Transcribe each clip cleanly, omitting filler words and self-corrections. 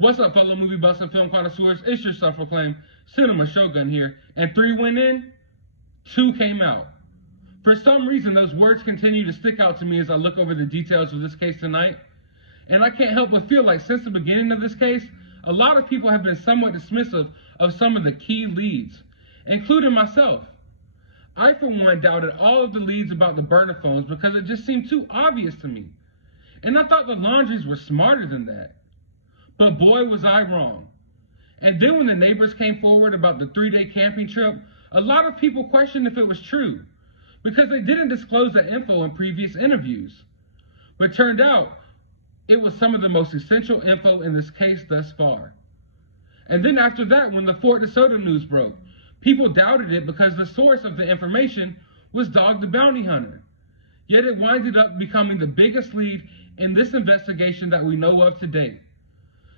What's up, fellow movie buffs and film connoisseurs? It's your self-proclaimed Cinema Shogun here, and 3 went in, 2 came out. For some reason, those words continue to stick out to me as I look over the details of this case tonight, and I can't help but feel like since the beginning of this case, a lot of people have been somewhat dismissive of some of the key leads, including myself. I, for one, doubted all of the leads about the burner phones because it just seemed too obvious to me, and I thought the Laundries were smarter than that. But boy, was I wrong. And then when the neighbors came forward about the 3-day camping trip, a lot of people questioned if it was true, because they didn't disclose that info in previous interviews. But turned out, it was some of the most essential info in this case thus far. And then after that, when the Fort DeSoto news broke, people doubted it because the source of the information was Dog the Bounty Hunter. Yet it winded up becoming the biggest lead in this investigation that we know of to date.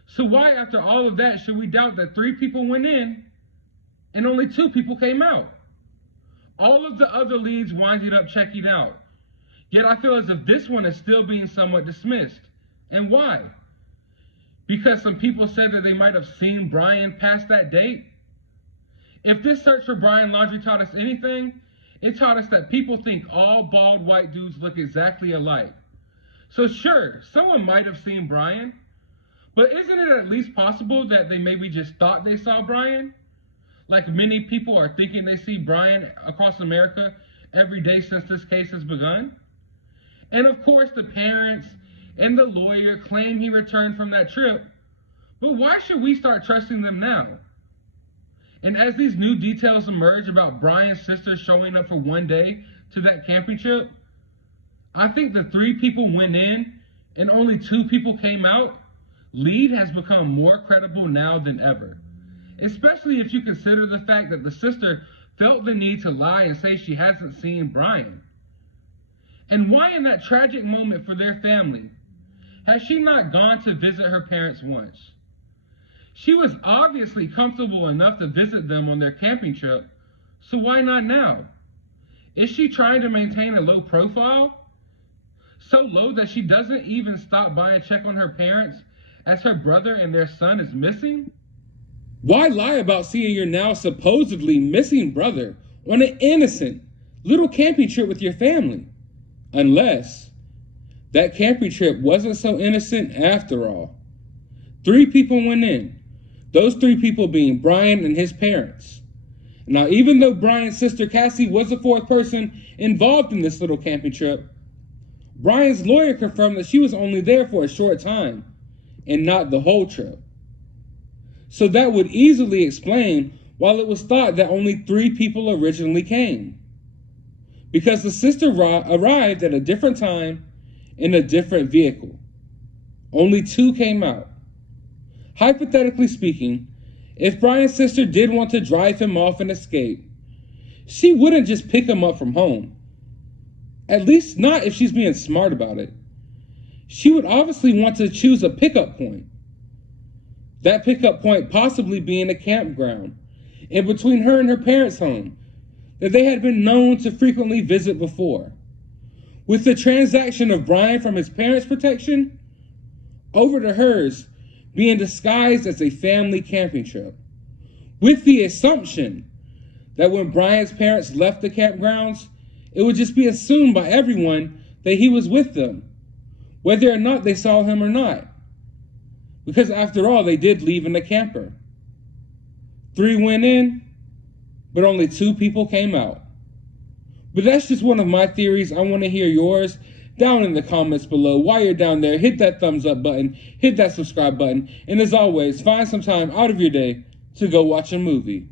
So why, after all of that, should we doubt that 3 people went in and only 2 people came out? All of the other leads winded up checking out. Yet I feel as if this one is still being somewhat dismissed. And why? Because some people said that they might have seen Brian past that date? If this search for Brian Laundrie taught us anything, it taught us that people think all bald white dudes look exactly alike. So sure, someone might have seen Brian, but isn't it at least possible that they maybe just thought they saw Brian? Like many people are thinking they see Brian across America every day since this case has begun? And of course the parents and the lawyer claim he returned from that trip, but why should we start trusting them now? And as these new details emerge about Brian's sister showing up for one day to that camping trip, I think the 3 people went in and only 2 people came out lead has become more credible now than ever, especially if you consider the fact that the sister felt the need to lie and say she hasn't seen Brian. And why in that tragic moment for their family has she not gone to visit her parents once? She was obviously comfortable enough to visit them on their camping trip, so why not now? Is she trying to maintain a low profile? So low that she doesn't even stop by and check on her parents as her brother and their son is missing? Why lie about seeing your now supposedly missing brother on an innocent little camping trip with your family? Unless that camping trip wasn't so innocent after all. 3 people went in, those 3 people being Brian and his parents. Now, even though Brian's sister Cassie was the 4th person involved in this little camping trip, Brian's lawyer confirmed that she was only there for a short time and not the whole trip. So that would easily explain why it was thought that only 3 people originally came. Because the sister arrived at a different time in a different vehicle. Only 2 came out. Hypothetically speaking, if Brian's sister did want to drive him off and escape, she wouldn't just pick him up from home. At least not if she's being smart about it. She would obviously want to choose a pickup point. That pickup point possibly being a campground in between her and her parents' home that they had been known to frequently visit before, with the transaction of Brian from his parents' protection over to hers being disguised as a family camping trip, with the assumption that when Brian's parents left the campgrounds, it would just be assumed by everyone that he was with them, whether or not they saw him or not. Because after all, they did leave in the camper. 3 went in, but only 2 people came out. But that's just one of my theories. I want to hear yours down in the comments below. While you're down there, hit that thumbs up button, hit that subscribe button, and as always, find some time out of your day to go watch a movie.